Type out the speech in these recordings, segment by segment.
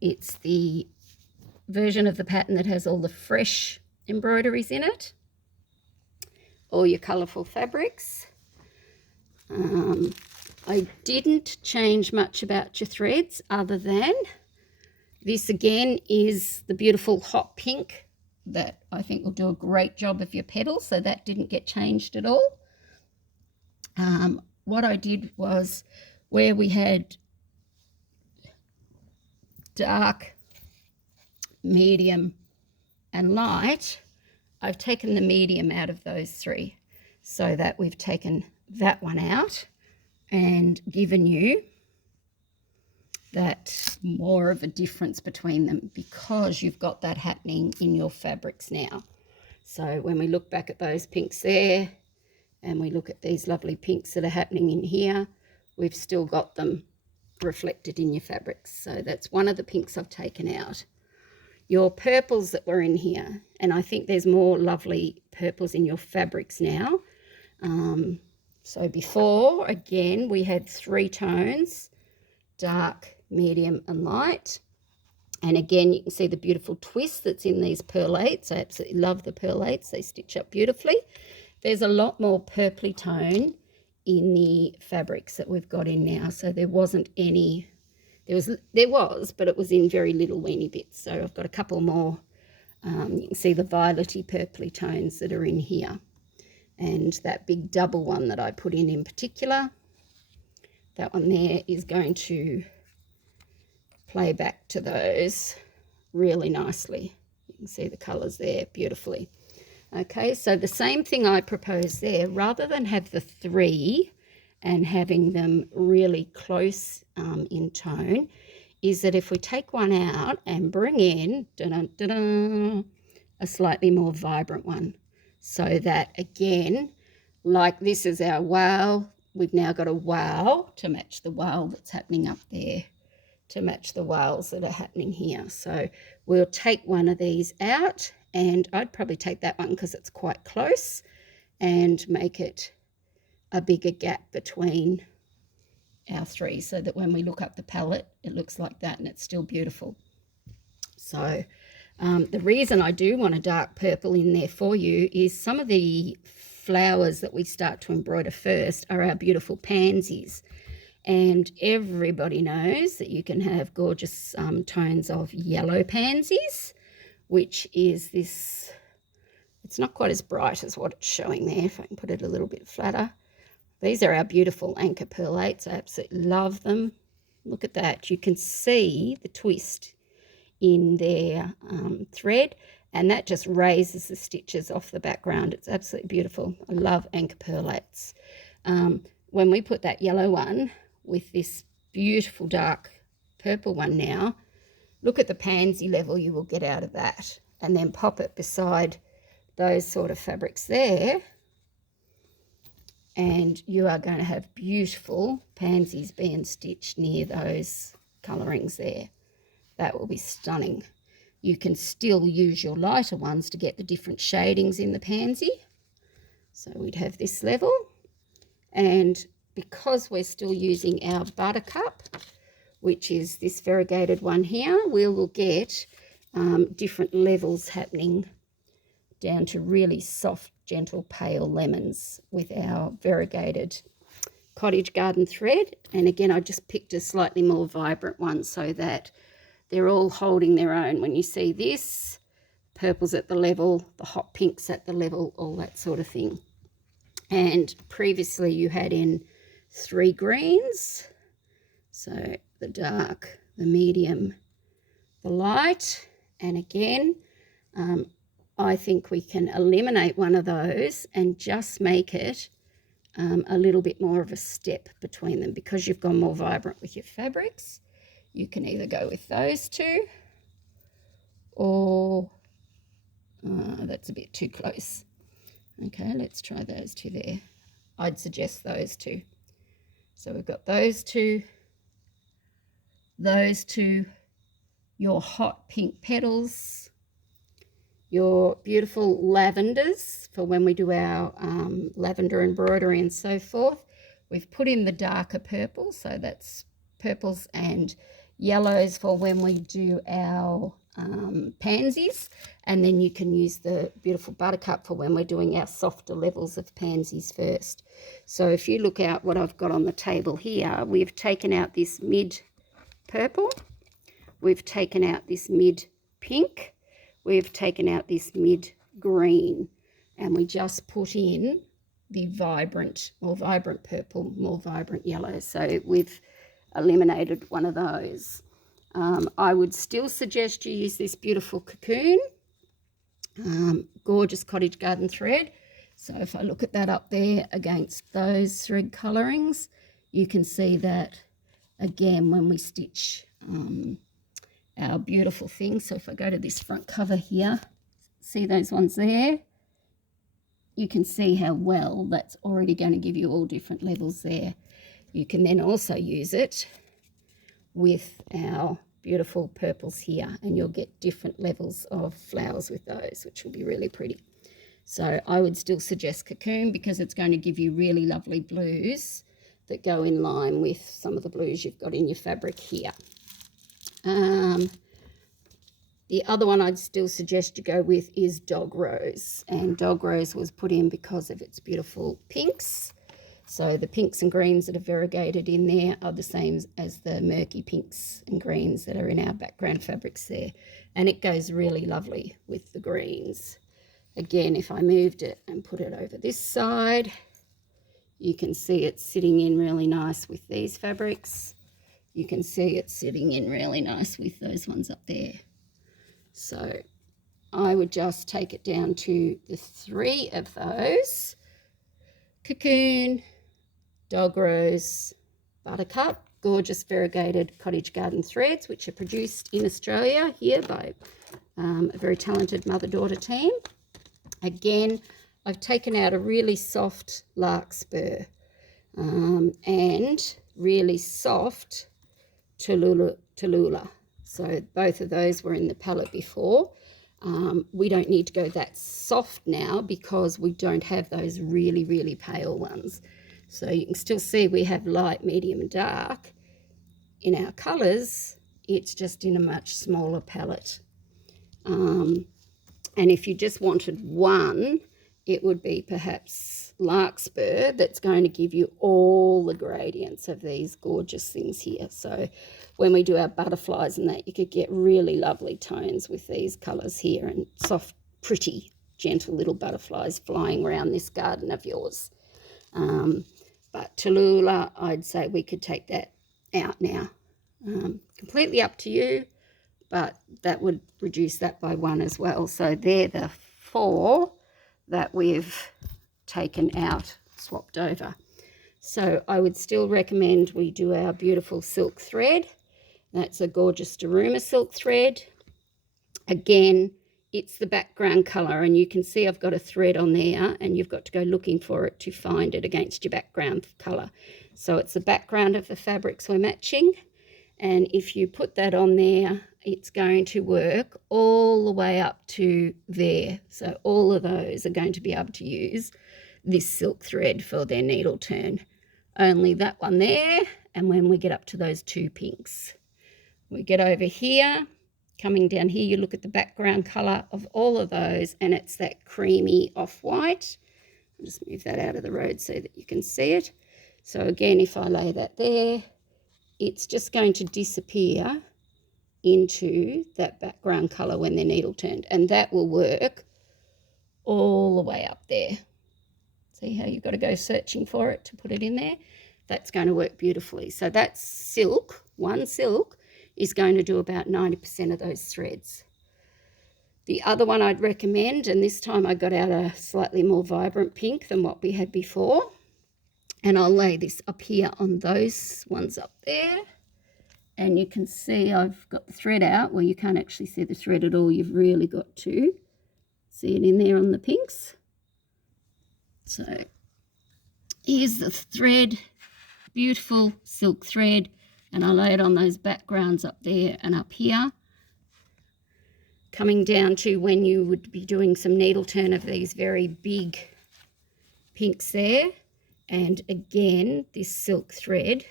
It's the version of the pattern that has all the fresh embroideries in it, all your colourful fabrics. I didn't change much about your threads other than this again is the beautiful hot pink that I think will do a great job of your petals, so that didn't get changed at all. What I did was where we had dark, medium and light, I've taken the medium out of those three, so that we've taken that one out and given you that more of a difference between them, because you've got that happening in your fabrics now. So when we look back at those pinks there and we look at these lovely pinks that are happening in here, we've still got them reflected in your fabrics. So that's one of the pinks I've taken out. Your purples that were in here, and I think there's more lovely purples in your fabrics now. So before, again, we had 3 tones, dark, medium and light. And again, you can see the beautiful twist that's in these pearlates. I absolutely love the pearlates. They stitch up beautifully. There's a lot more purpley tone in the fabrics that we've got in now. So there wasn't any, there was, but it was in very little weeny bits. So I've got a couple more. You can see the violety purpley tones that are in here. And that big double one that I put in particular, that one there is going to play back to those really nicely. You can see the colours there beautifully. Okay, so the same thing I propose there, rather than have the 3 and having them really close in tone, is that if we take one out and bring in a slightly more vibrant one, so that again, like this is our wow, we've now got a wow to match the wow that's happening up there, to match the whales that are happening here. So we'll take one of these out, and I'd probably take that one because it's quite close, and make it a bigger gap between our 3, so that when we look up the palette, it looks like that and it's still beautiful. So the reason I do want a dark purple in there for you is some of the flowers that we start to embroider first are our beautiful pansies. And everybody knows that you can have gorgeous tones of yellow pansies, which is this, it's not quite as bright as what it's showing there, if I can put it a little bit flatter. These are our beautiful anchor pearlates. I absolutely love them. Look at that. You can see the twist in their thread, and that just raises the stitches off the background. It's absolutely beautiful. I love anchor pearlates. When we put that yellow one with this beautiful dark purple one now, look at the pansy level you will get out of that, and then pop it beside those sort of fabrics there, and you are going to have beautiful pansies being stitched near those colourings there. That will be stunning. You can still use your lighter ones to get the different shadings in the pansy. So we'd have this level, and because we're still using our buttercup, which is this variegated one here, we will get different levels happening down to really soft, gentle, pale lemons with our variegated cottage garden thread. And again, I just picked a slightly more vibrant one so that they're all holding their own. When you see this, purple's at the level, the hot pinks at the level, all that sort of thing. And previously you had in 3 greens, so the dark, the medium, the light. And again, I think we can eliminate one of those and just make it a little bit more of a step between them, because you've gone more vibrant with your fabrics. You can either go with those 2, or that's a bit too close. Okay, let's try those 2 there. I'd suggest those 2. So we've got those 2, your hot pink petals, your beautiful lavenders for when we do our lavender embroidery and so forth. We've put in the darker purple, so that's purples and yellows for when we do our pansies, and then you can use the beautiful buttercup for when we're doing our softer levels of pansies first. So if you look out what I've got on the table here, we've taken out this mid purple, we've taken out this mid pink, we've taken out this mid green, and we just put in the more vibrant purple, more vibrant yellow. So we've eliminated one of those. I would still suggest you use this beautiful cocoon, gorgeous cottage garden thread. So if I look at that up there against those thread colorings, you can see that again when we stitch our beautiful thing. So if I go to this front cover here, see those ones there? You can see how well that's already going to give you all different levels there. You can then also use it with our beautiful purples here, and you'll get different levels of flowers with those, which will be really pretty. So I would still suggest cocoon because it's going to give you really lovely blues that go in line with some of the blues you've got in your fabric here. The other one I'd still suggest you go with is Dog Rose, and Dog Rose was put in because of its beautiful pinks. So the pinks and greens that are variegated in there are the same as the murky pinks and greens that are in our background fabrics there, and it goes really lovely with the greens. Again, if I moved it and put it over this side, you can see it's sitting in really nice with these fabrics. You can see it's sitting in really nice with those ones up there. So I would just take it down to the 3 of those: cocoon, Dog Rose, buttercup, gorgeous variegated cottage garden threads, which are produced in Australia here by a very talented mother-daughter team. Again, I've taken out a really soft larkspur and really soft Tallulah. So both of those were in the palette before. We don't need to go that soft now because we don't have those really, really pale ones. So you can still see we have light, medium and dark in our colours. It's just in a much smaller palette. And if you just wanted one, it would be perhaps larkspur that's going to give you all the gradients of these gorgeous things here. So when we do our butterflies and that, you could get really lovely tones with these colours here, and soft, pretty, gentle little butterflies flying around this garden of yours. But Tallulah, I'd say we could take that out now. Completely up to you, but that would reduce that by 1 as well. So they're the 4 that we've taken out, swapped over. So I would still recommend we do our beautiful silk thread. That's a gorgeous Daruma silk thread. Again, it's the background colour, and you can see I've got a thread on there, and you've got to go looking for it to find it against your background colour. So it's the background of the fabrics we're matching, and if you put that on there, it's going to work all the way up to there. So all of those are going to be able to use this silk thread for their needle turn. Only that one there, and when we get up to those 2 pinks. We get over here, coming down here, you look at the background colour of all of those, and it's that creamy off-white. I'll just move that out of the road so that you can see it. So again, if I lay that there, it's just going to disappear into that background colour when they're needle turned, and that will work all the way up there. See how you've got to go searching for it to put it in there? That's going to work beautifully. So that's silk, one silk is going to do about 90% of those threads. The other one I'd recommend, and this time I got out a slightly more vibrant pink than what we had before, and I'll lay this up here on those ones up there, and you can see I've got the thread out. Well, you can't actually see the thread at all. You've really got to see it in there on the pinks. So here's the thread, beautiful silk thread, and I lay it on those backgrounds up there and up here. Coming down to when you would be doing some needle turn of these very big pinks there, and again this silk thread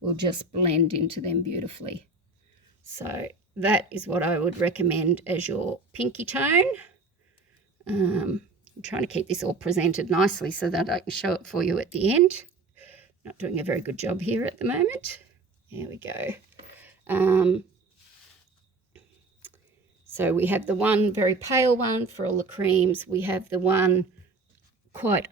will just blend into them beautifully. So that is what I would recommend as your pinky tone. I'm trying to keep this all presented nicely so that I can show it for you at the end. Not doing a very good job here at the moment. There we go. So we have the one very pale one for all the creams. We have the one quite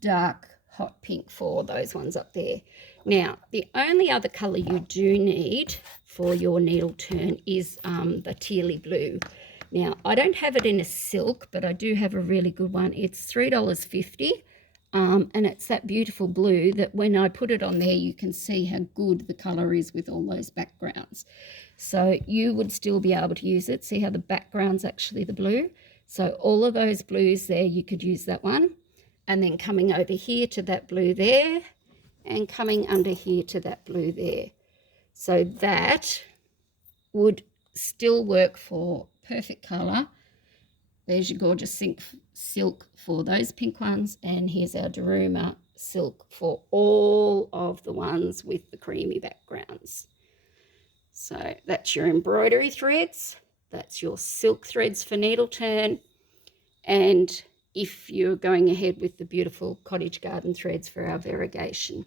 dark hot pink for those ones up there. Now, the only other colour you do need for your needle turn is the tealy blue. Now, I don't have it in a silk, but I do have a really good one. It's $3.50, and it's that beautiful blue that when I put it on there, you can see how good the colour is with all those backgrounds. So you would still be able to use it. See how the background's actually the blue? So all of those blues there, you could use that one. And then coming over here to that blue there, and coming under here to that blue there. So that would still work for perfect colour. There's your gorgeous silk for those pink ones, and here's our Daruma silk for all of the ones with the creamy backgrounds. So that's your embroidery threads, that's your silk threads for needle turn, and if you're going ahead with the beautiful cottage garden threads for our variegation.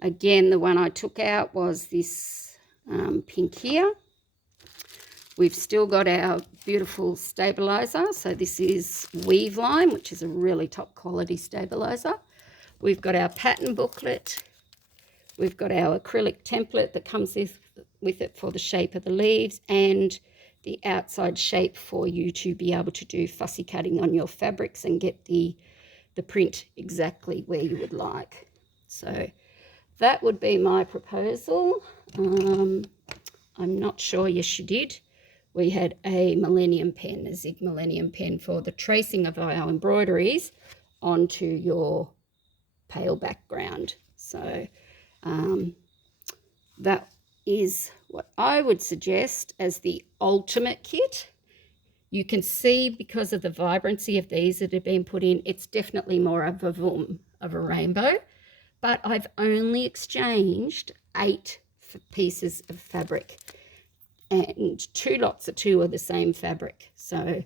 Again, the one I took out was this pink here. We've still got our beautiful stabilizer. So this is Weave Line, which is a really top quality stabilizer. We've got our pattern booklet. We've got our acrylic template that comes with it for the shape of the leaves, and the outside shape for you to be able to do fussy cutting on your fabrics and get the print exactly where you would like. So that would be my proposal. I'm not sure. Yes, you did. We had a Millennium pen, a Zig Millennium pen for the tracing of our embroideries onto your pale background. So that is what I would suggest as the ultimate kit. You can see, because of the vibrancy of these that have been put in, it's definitely more of a vroom, of a rainbow. But I've only exchanged 8 pieces of fabric, and 2 lots of 2 of the same fabric. So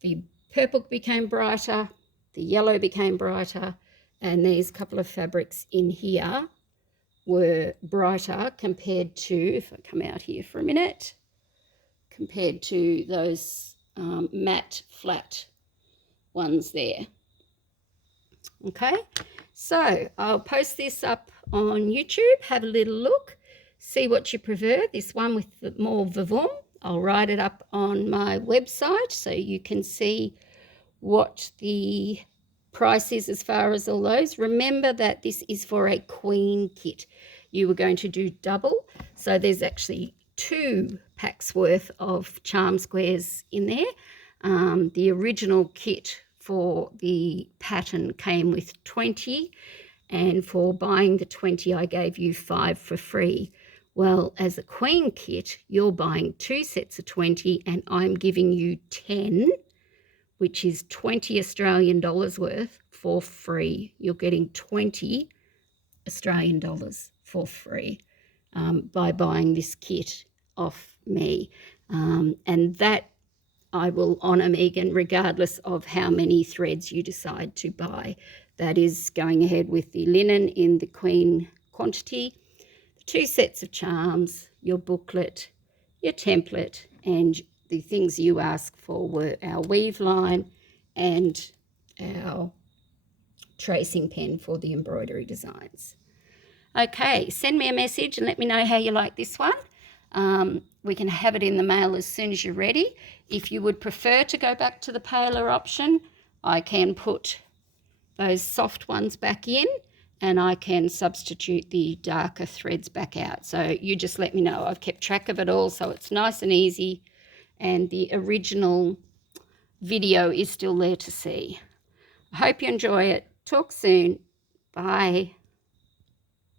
the purple became brighter, the yellow became brighter, and these couple of fabrics in here were brighter compared to, if I come out here for a minute, compared to those matte flat ones there. Okay, so I'll post this up on YouTube. Have a little look, see what you prefer. This one with the more vavoom, I'll write it up on my website so you can see what the price is as far as all those. Remember that this is for a queen kit. You were going to do double, so there's actually 2 packs worth of charm squares in there. The original kit for the pattern came with 20, and for buying the 20 I gave you 5 for free. Well, as a queen kit, you're buying 2 sets of 20 and I'm giving you 10, which is 20 Australian dollars worth for free. You're getting 20 Australian dollars for free by buying this kit off me. And that I will honour, Megan, regardless of how many threads you decide to buy. That is going ahead with the linen in the queen quantity, the 2 sets of charms, your booklet, your template, and the things you asked for were our weave line and our tracing pen for the embroidery designs. Okay, send me a message and let me know how you like this one. We can have it in the mail as soon as you're ready. If you would prefer to go back to the paler option, I can put those soft ones back in and I can substitute the darker threads back out. So you just let me know. I've kept track of it all, so it's nice and easy, and the original video is still there to see. I hope you enjoy it. Talk soon. Bye.